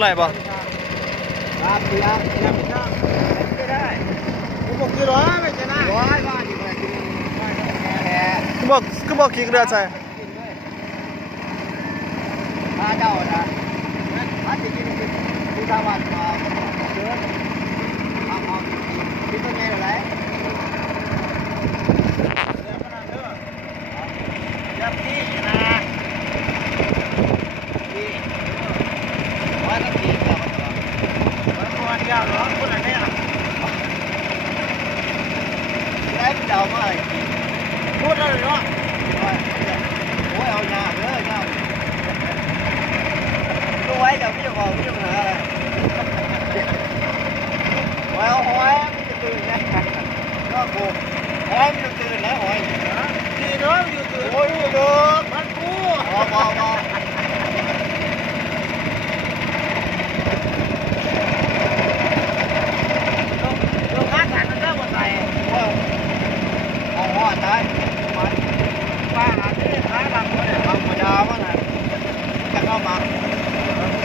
ไหนป่ะ ครับเสียยังไม่ได้ผมบอกคือร้อยไม่ใช่นะร้อยบ้านอยู่เลยกินแค่ คือบอกขี้เรือใส่ พาเจ้านะถ้าจะกินคือทาวันมาเยอะเอากินเป็นไงล่ะยับพี่นะพี่ว่าต้องกินกับมันตัวเดียวหรอคนละเนี่ยได้เจ้ามาพูดเลยเนาะโอ้ยเอาหน้าเลยหน้าดูไว้เดี๋ยวพี่จะบอกพี่จะหาอะไรหอยเอาหอยมันจะตื่นไงก็กูหอยมันจะตื่นแล้วหอยตื่นเนาะมันจะตื่นโอ้ยเด้อมันกูบอกลงพักกันมันเริ่มหมดไปเอาหัวตายมันป้าหาที่หาหลังมันเนี่ยหลังมันยาวมันน่ะจะเข้ามา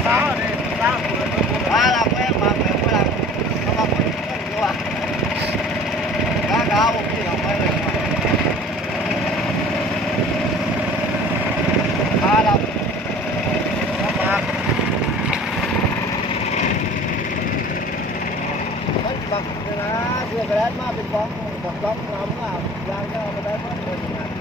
สาวเนี่ยสาวเปิดตัวหลังแม่มาเปิดหลังเข้ามาเปิดตัวกาเกาพี่เอาไปเลยมาเราเข้ามาเฮ้ยบักเนี่ยนะเพื่อกระดานมาเป็นกองน้ำยางก็เอาไปได้หมดเลยนะ